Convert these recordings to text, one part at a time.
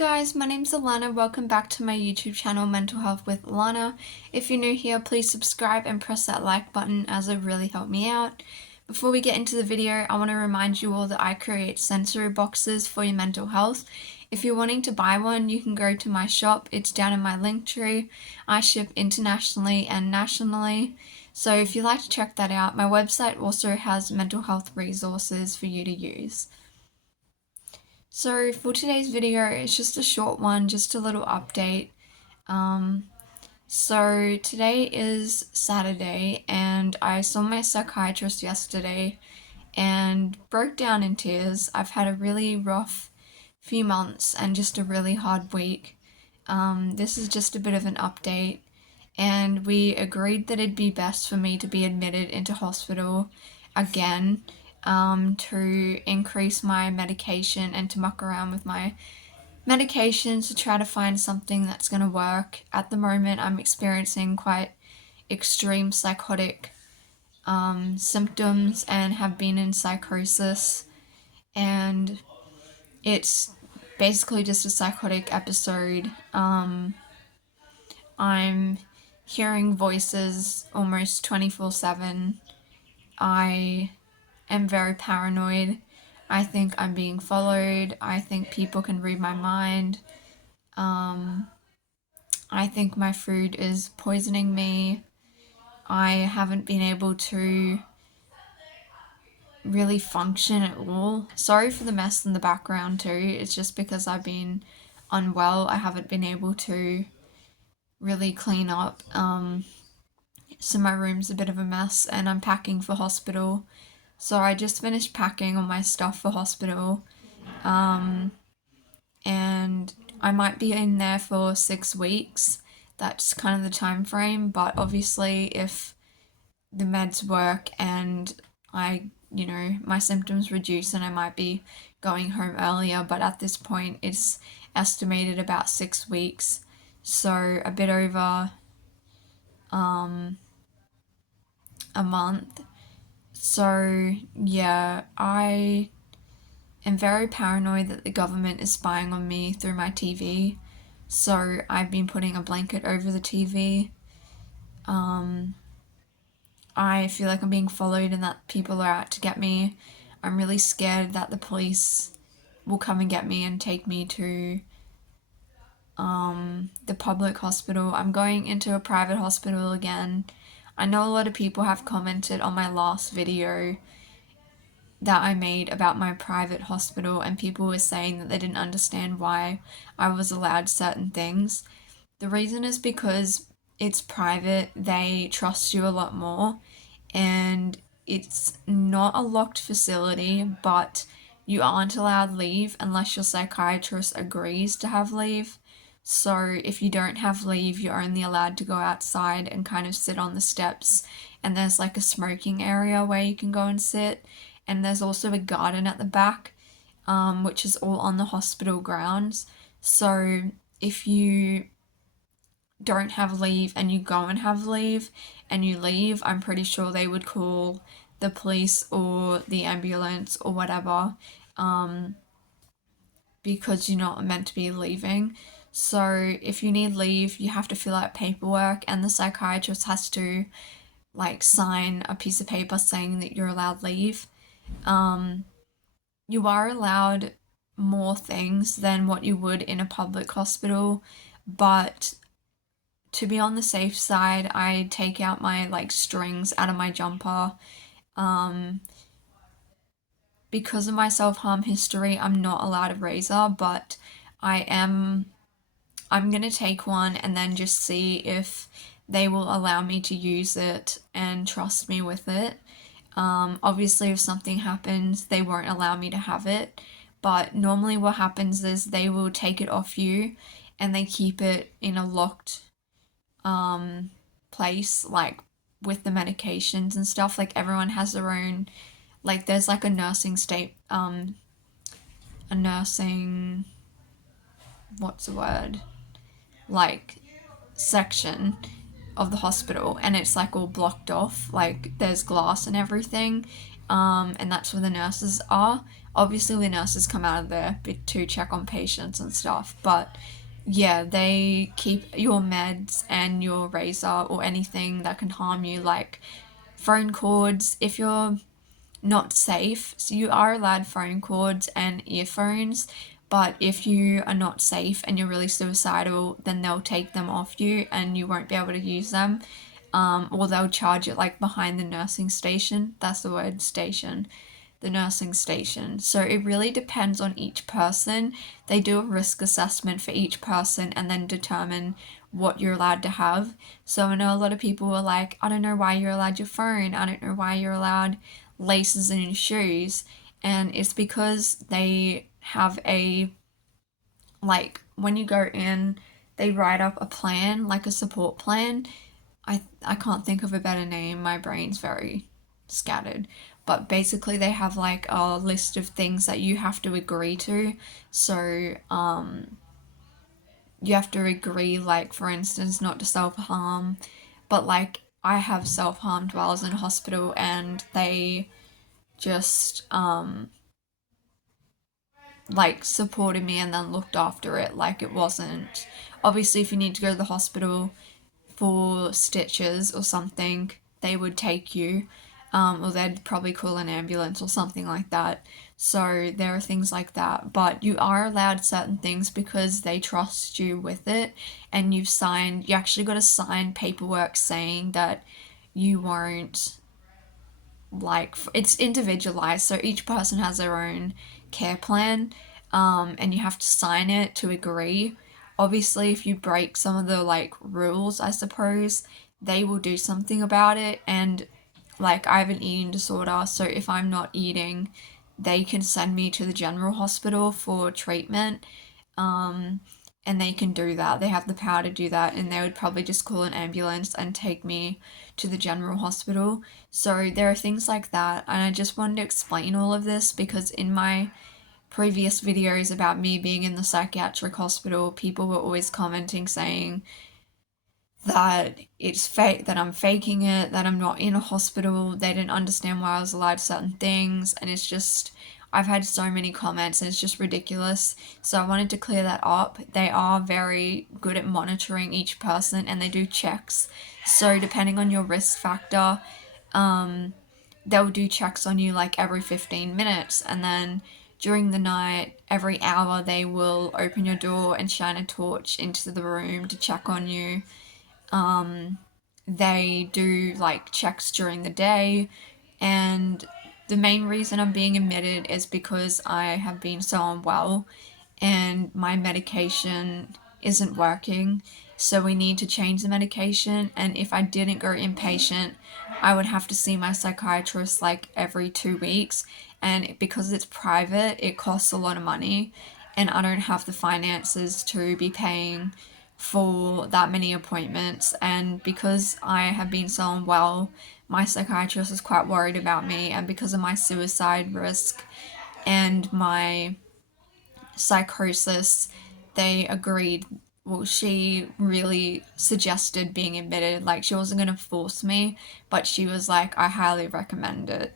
guys, my name's Alana. Welcome back to my YouTube channel, Mental Health with Alana. If you're new here, please subscribe and press that like button as it really helped me out. Before we get into the video, I want to remind you all that I create sensory boxes for your mental health. If you're wanting to buy one, you can go to my shop. It's down in my link tree. I ship internationally and nationally. So if you'd like to check that out, my website also has mental health resources for you to use. So for today's video, it's just a short one, just a little update. So today is Saturday and I saw my psychiatrist yesterday and broke down in tears. I've had a really rough few months and just a really hard week. This is just a bit of an update, and we agreed that it'd be best for me to be admitted into hospital again to increase my medication and to muck around with my medications to try to find something that's going to work. At the moment, I'm experiencing quite extreme psychotic symptoms and have been in psychosis, and it's basically just a psychotic episode. I'm hearing voices almost 24/7. I am very paranoid. I think I'm being followed. I think people can read my mind. I think my food is poisoning me. I haven't been able to really function at all. Sorry for the mess in the background too. It's just because I've been unwell. I haven't been able to really clean up. So my room's a bit of a mess and I'm packing for hospital. So I just finished packing all my stuff for hospital, and I might be in there for 6 weeks. That's kind of the time frame, but obviously if the meds work and my symptoms reduce, and I might be going home earlier, but at this point it's estimated about 6 weeks, so a bit over a month. So yeah, I am very paranoid that the government is spying on me through my TV. So I've been putting a blanket over the TV. I feel like I'm being followed and that people are out to get me. I'm really scared that the police will come and get me and take me to the public hospital. I'm going into a private hospital again. I know a lot of people have commented on my last video that I made about my private hospital, and people were saying that they didn't understand why I was allowed certain things. The reason is because it's private, they trust you a lot more, and it's not a locked facility, but you aren't allowed leave unless your psychiatrist agrees to have leave. So if you don't have leave, you're only allowed to go outside and kind of sit on the steps, and there's like a smoking area where you can go and sit, and there's also a garden at the back, which is all on the hospital grounds. So if you don't have leave and you go and have leave and you leave, I'm pretty sure they would call the police or the ambulance or whatever, because you're not meant to be leaving. So if you need leave, you have to fill out paperwork, and the psychiatrist has to sign a piece of paper saying that you're allowed leave. You are allowed more things than what you would in a public hospital, but to be on the safe side, I take out my strings out of my jumper. Because of my self-harm history, I'm not allowed a razor, but I'm gonna take one and then just see if they will allow me to use it and trust me with it. Obviously if something happens, they won't allow me to have it, but normally what happens is they will take it off you and they keep it in a locked place, with the medications and stuff. Everyone has their own, there's a nursing what's the word, section of the hospital, and it's like all blocked off, like there's glass and everything, and that's where the nurses are. Obviously the nurses come out of there to check on patients and stuff, but yeah, they keep your meds and your razor or anything that can harm you, like phone cords. If you're not safe, so you are allowed phone cords and earphones, but if you are not safe and you're really suicidal, then they'll take them off you and you won't be able to use them, or they'll charge it like behind the nursing station. That's the word, station. The nursing station. So it really depends on each person. They do a risk assessment for each person and then determine what you're allowed to have. So I know a lot of people are like, I don't know why you're allowed your phone. I don't know why you're allowed laces in your shoes. And it's because they have a, like, when you go in, they write up a plan, like a support plan. I can't think of a better name. My brain's very scattered. But basically they have like a list of things that you have to agree to. So you have to agree, like, for instance, not to self-harm. But like I have self-harmed while I was in hospital, and they just like supported me and then looked after it. Like, it wasn't, obviously if you need to go to the hospital for stitches or something, they would take you, or they'd probably call an ambulance or something like that. So there are things like that, but you are allowed certain things because they trust you with it, and you actually got to sign paperwork saying that you won't, like, it's individualized, so each person has their own care plan, and you have to sign it to agree. Obviously if you break some of the like rules, I suppose they will do something about it. And like, I have an eating disorder, so if I'm not eating, they can send me to the general hospital for treatment, and they can do that. They have the power to do that, and they would probably just call an ambulance and take me to the general hospital. So there are things like that, and I just wanted to explain all of this because in my previous videos about me being in the psychiatric hospital, people were always commenting saying that it's fake, that I'm faking it, that I'm not in a hospital. They didn't understand why I was allowed certain things, and it's just, I've had so many comments and it's just ridiculous. So I wanted to clear that up. They are very good at monitoring each person, and they do checks. So depending on your risk factor, they'll do checks on you like every 15 minutes, and then during the night, every hour, they will open your door and shine a torch into the room to check on you. They do like checks during the day, and the main reason I'm being admitted is because I have been so unwell and my medication isn't working. So we need to change the medication, and if I didn't go inpatient, I would have to see my psychiatrist like every 2 weeks. And because it's private, it costs a lot of money, and I don't have the finances to be paying for that many appointments. And because I have been so unwell, my psychiatrist is quite worried about me, and because of my suicide risk and my psychosis, they agreed. Well, she really suggested being admitted. Like, she wasn't going to force me, but she was like, I highly recommend it.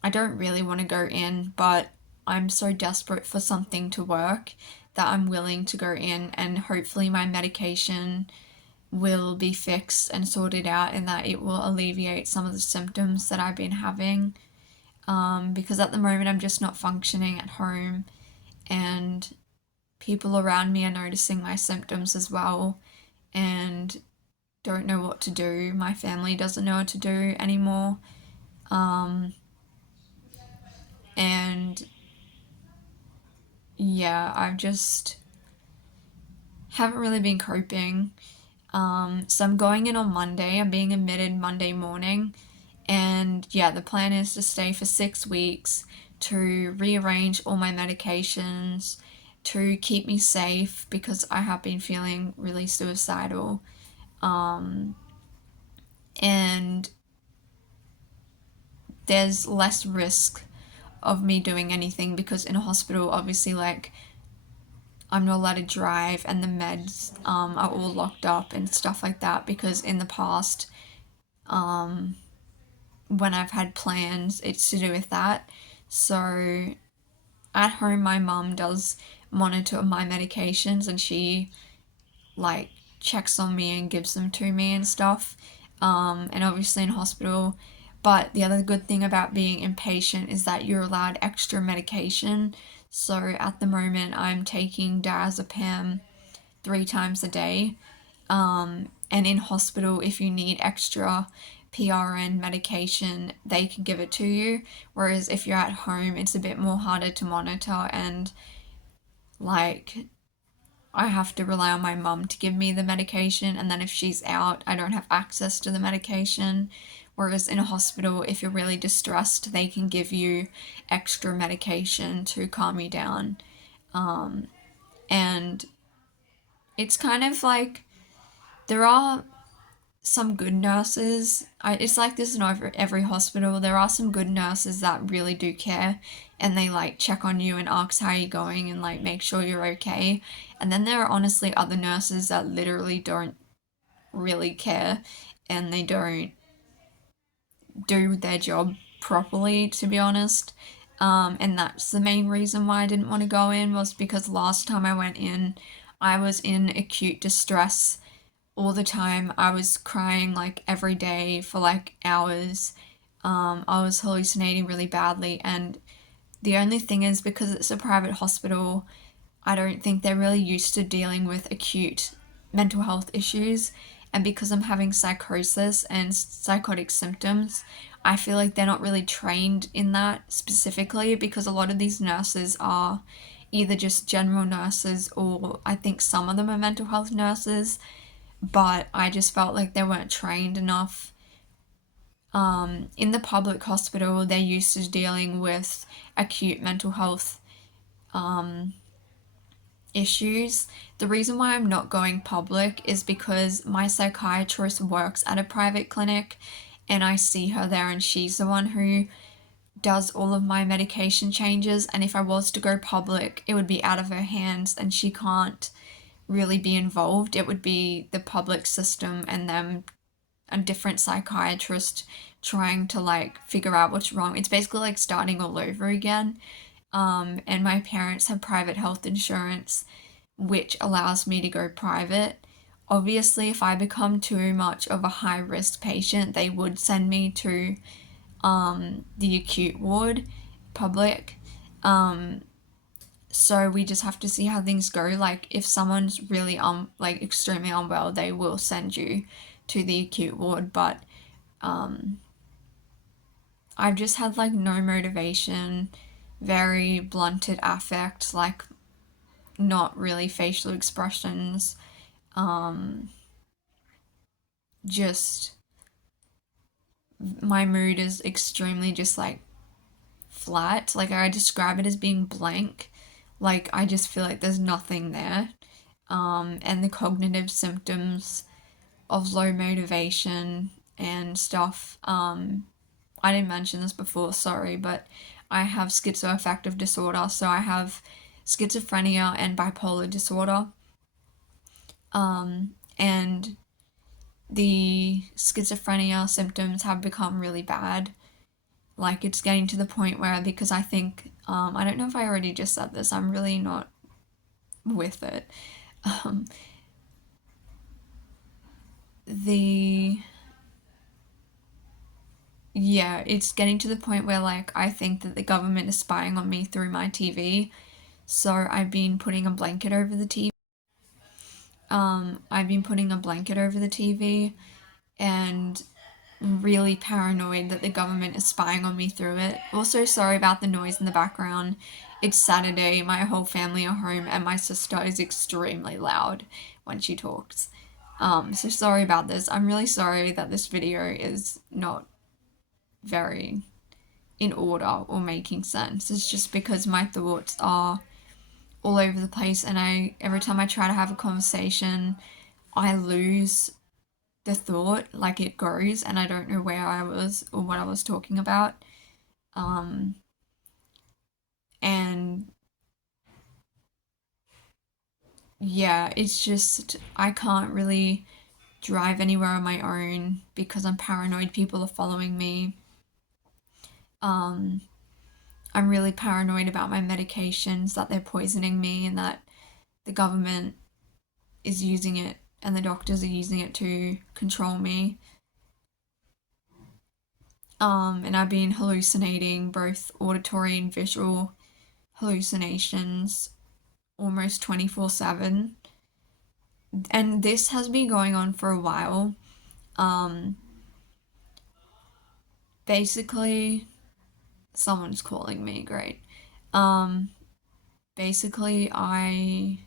I don't really want to go in, but I'm so desperate for something to work that I'm willing to go in, and hopefully my medication will be fixed and sorted out, and that it will alleviate some of the symptoms that I've been having. Because at the moment I'm just not functioning at home, and people around me are noticing my symptoms as well and don't know what to do. My family doesn't know what to do anymore. And yeah, I've just haven't really been coping. So I'm going in on Monday. I'm being admitted Monday morning. And yeah, the plan is to stay for 6 weeks to rearrange all my medications, to keep me safe because I have been feeling really suicidal. And there's less risk of me doing anything because in a hospital, obviously, like, I'm not allowed to drive, and the meds are all locked up and stuff like that, because in the past, um, when I've had plans, it's to do with that. So at home, my mum does monitor my medications, and she like checks on me and gives them to me and stuff. And obviously in hospital. But the other good thing about being inpatient is that you're allowed extra medication. So at the moment, I'm taking diazepam 3 times a day. And in hospital, if you need extra PRN medication, they can give it to you. Whereas if you're at home, it's a bit more harder to monitor, and like I have to rely on my mum to give me the medication, and then if she's out, I don't have access to the medication. Whereas in a hospital, if you're really distressed, they can give you extra medication to calm you down. And it's kind of like there are some good nurses. It's like this in every hospital. There are some good nurses that really do care, and they like check on you and ask how you're going and like make sure you're okay. And then there are honestly other nurses that literally don't really care, and they don't do their job properly, to be honest. And that's the main reason why I didn't want to go in, was because last time I went in, I was in acute distress all the time. I was crying like every day for like hours. I was hallucinating really badly, and the only thing is, because it's a private hospital, I don't think they're really used to dealing with acute mental health issues. And because I'm having psychosis and psychotic symptoms, I feel like they're not really trained in that specifically, because a lot of these nurses are either just general nurses, or I think some of them are mental health nurses, but I just felt like they weren't trained enough. In the public hospital, they're used to dealing with acute mental health issues. The reason why I'm not going public is because my psychiatrist works at a private clinic, and I see her there, and she's the one who does all of my medication changes. And if I was to go public, it would be out of her hands, and she can't really be involved. It would be the public system and them, a different psychiatrist, trying to like figure out what's wrong. It's basically like starting all over again. And my parents have private health insurance, which allows me to go private. Obviously, if I become too much of a high risk patient, they would send me to the acute ward, public. So we just have to see how things go. Like if someone's really like extremely unwell, they will send you to the acute ward. But I've just had like no motivation, very blunted affect, like not really facial expressions, just my mood is extremely just like flat. Like I describe it as being blank. Like I just feel like there's nothing there. And the cognitive symptoms of low motivation and stuff. I didn't mention this before, sorry, but I have schizoaffective disorder, so I have schizophrenia and bipolar disorder. And the schizophrenia symptoms have become really bad. Like it's getting to the point where, because I think, I don't know if I already just said this, I'm really not with it. Um, the Yeah, it's getting to the point where like I think that the government is spying on me through my TV. So I've been putting a blanket over the TV. I've been putting a blanket over the TV, and really paranoid that the government is spying on me through it. Also, sorry about the noise in the background. It's Saturday, my whole family are home, and my sister is extremely loud when she talks. So sorry about this. I'm really sorry that this video is not very in order or making sense. It's just because my thoughts are all over the place, and every time I try to have a conversation, I lose the thought, like it goes, and I don't know where I was or what I was talking about. And yeah, it's just I can't really drive anywhere on my own because I'm paranoid people are following me. Um, I'm really paranoid about my medications, that they're poisoning me and that the government is using it and the doctors are using it to control me. And I've been hallucinating, both auditory and visual hallucinations, almost 24/7. And this has been going on for a while. Um, basically, someone's calling me, great. Um, basically, I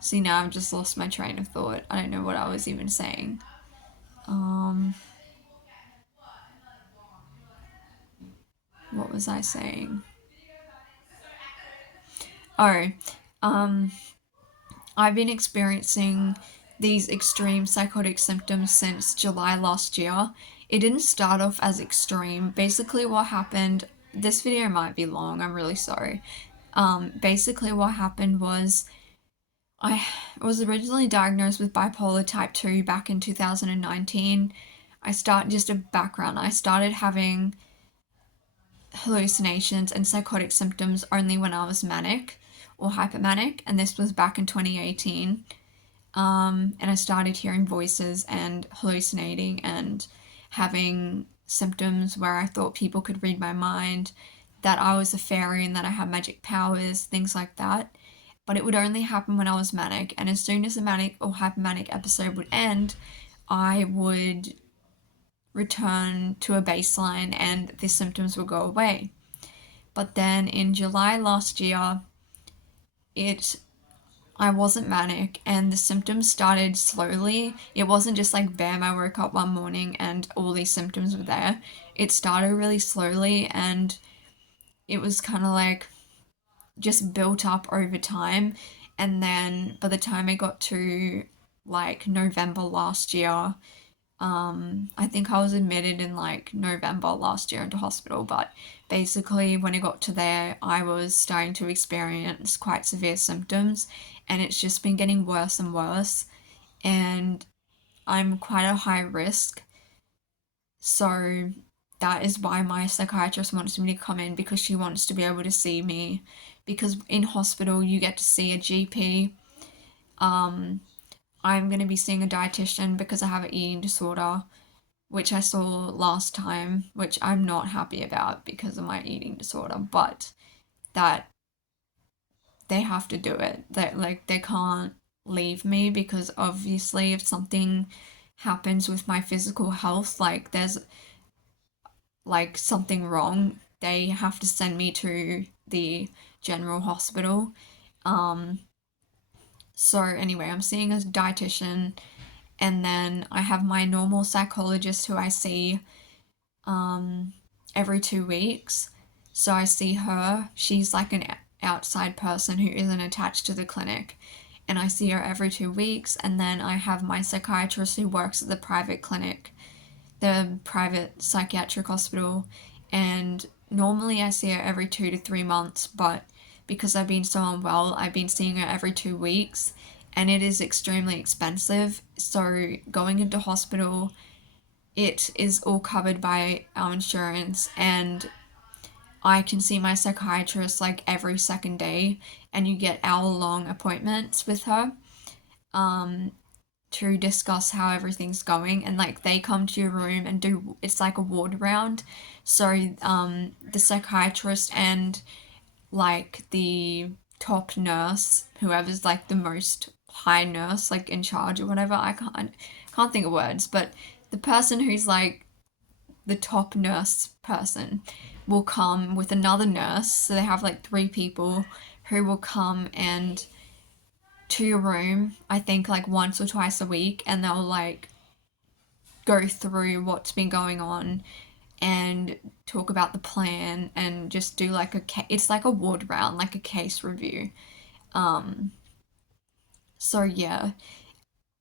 see now I've just lost my train of thought. I don't know what I was even saying. Um, what was I saying? Oh, um, I've been experiencing these extreme psychotic symptoms since July last year. It didn't start off as extreme. Basically, what happened, this video might be long, I'm really sorry. Basically, what happened was I was originally diagnosed with bipolar type 2 back in 2019. Just a background, I started having hallucinations and psychotic symptoms only when I was manic or hypomanic, and this was back in 2018. And I started hearing voices and hallucinating and having symptoms where I thought people could read my mind, that I was a fairy and that I had magic powers, things like that. But it would only happen when I was manic, and as soon as a manic or hypomanic episode would end, I would return to a baseline and the symptoms would go away. But then in July last year, it I wasn't manic and the symptoms started slowly. It wasn't just like bam, I woke up one morning and all these symptoms were there. It started really slowly and it was kind of like just built up over time. And then by the time I got to like November last year, I think I was admitted in like November last year into hospital, but basically when it got to there, I was starting to experience quite severe symptoms and it's just been getting worse and worse. And I'm quite a high risk. So that is why my psychiatrist wants me to come in, because she wants to be able to see me. Because in hospital, you get to see a GP. Um, I'm going to be seeing a dietitian because I have an eating disorder, which I saw last time, which I'm not happy about because of my eating disorder, but that they have to do it. That like they can't leave me because obviously if something happens with my physical health, like there's like something wrong, they have to send me to the general hospital. Um so anyway, I'm seeing a dietitian and then I have my normal psychologist who I see um, every 2 weeks. So I see her. She's like an outside person who isn't attached to the clinic. And I see her every 2 weeks. And then I have my psychiatrist who works at the private clinic, the private psychiatric hospital. And normally I see her every 2 to 3 months. But because I've been so unwell, I've been seeing her every 2 weeks. And it is extremely expensive. So going into hospital, it is all covered by our insurance, and I can see my psychiatrist like every second day, and you get hour-long appointments with her um, to discuss how everything's going, and like they come to your room and do, it's like a ward round. So the psychiatrist and like the top nurse, whoever's like the most high nurse, like in charge or whatever, I can't think of words, but the person who's like the top nurse person will come with another nurse. So they have like 3 people who will come and to your room, I think like once or twice a week, and they'll like go through what's been going on and talk about the plan and just do like it's like a ward round, like a case review. Um, so yeah.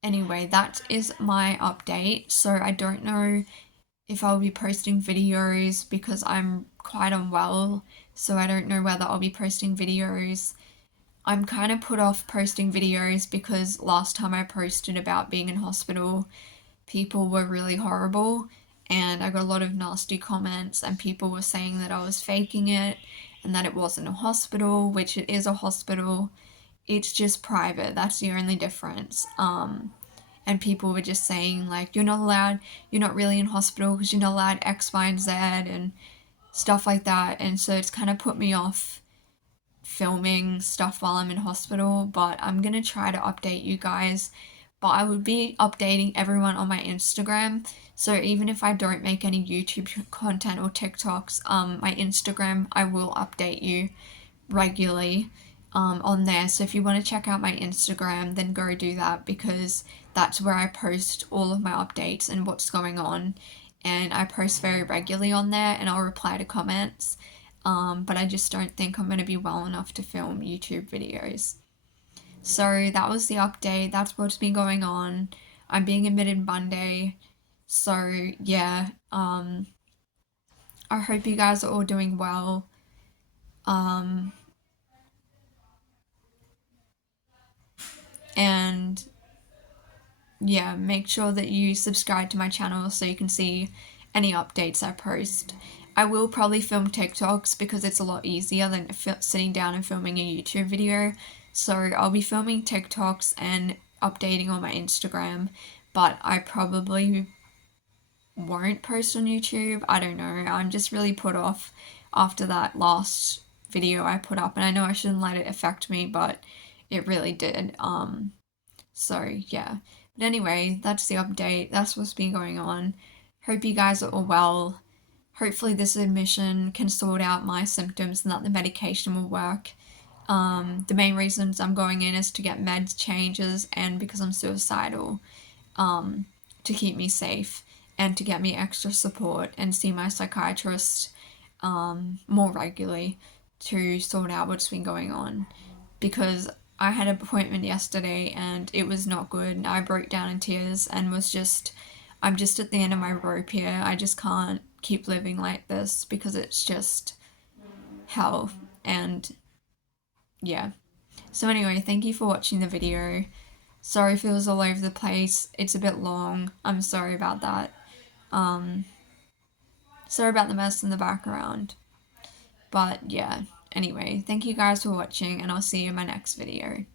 Anyway, that is my update. So I don't know if I'll be posting videos because I'm quite unwell, so I don't know whether I'll be posting videos. I'm kind of put off posting videos because last time I posted about being in hospital, people were really horrible and I got a lot of nasty comments and people were saying that I was faking it and that it wasn't a hospital, which it is a hospital. It's just private. That's the only difference. And people were just saying like, you're not really in hospital because you're not allowed X, Y, and Z and stuff like that. And so it's kind of put me off filming stuff while I'm in hospital, but I'm gonna try to update you guys. But I would be updating everyone on my Instagram. So even if I don't make any YouTube content or TikToks, my Instagram, I will update you regularly on there. So if you want to check out my Instagram, then go do that because that's where I post all of my updates and what's going on. And I post very regularly on there and I'll reply to comments. But I just don't think I'm going to be well enough to film YouTube videos. So that was the update. That's what's been going on. I'm being admitted Monday. So yeah, I hope you guys are all doing well. Um, and yeah, make sure that you subscribe to my channel so you can see any updates I post. I will probably film TikToks because it's a lot easier than sitting down and filming a YouTube video. So I'll be filming TikToks and updating on my Instagram, but I probably won't post on YouTube. I don't know. I'm just really put off after that last video I put up, and I know I shouldn't let it affect me, but it really did. So yeah. But anyway, that's the update. That's what's been going on. Hope you guys are all well. Hopefully this admission can sort out my symptoms and that the medication will work. The main reasons I'm going in is to get meds changes and because I'm suicidal, to keep me safe and to get me extra support and see my psychiatrist more regularly to sort out what's been going on. Because I had an appointment yesterday and it was not good. I broke down in tears and I'm just at the end of my rope here. I just can't keep living like this because it's just hell. And yeah. So anyway, thank you for watching the video. Sorry if it was all over the place. It's a bit long. I'm sorry about that. Sorry about the mess in the background. But yeah, anyway, thank you guys for watching and I'll see you in my next video.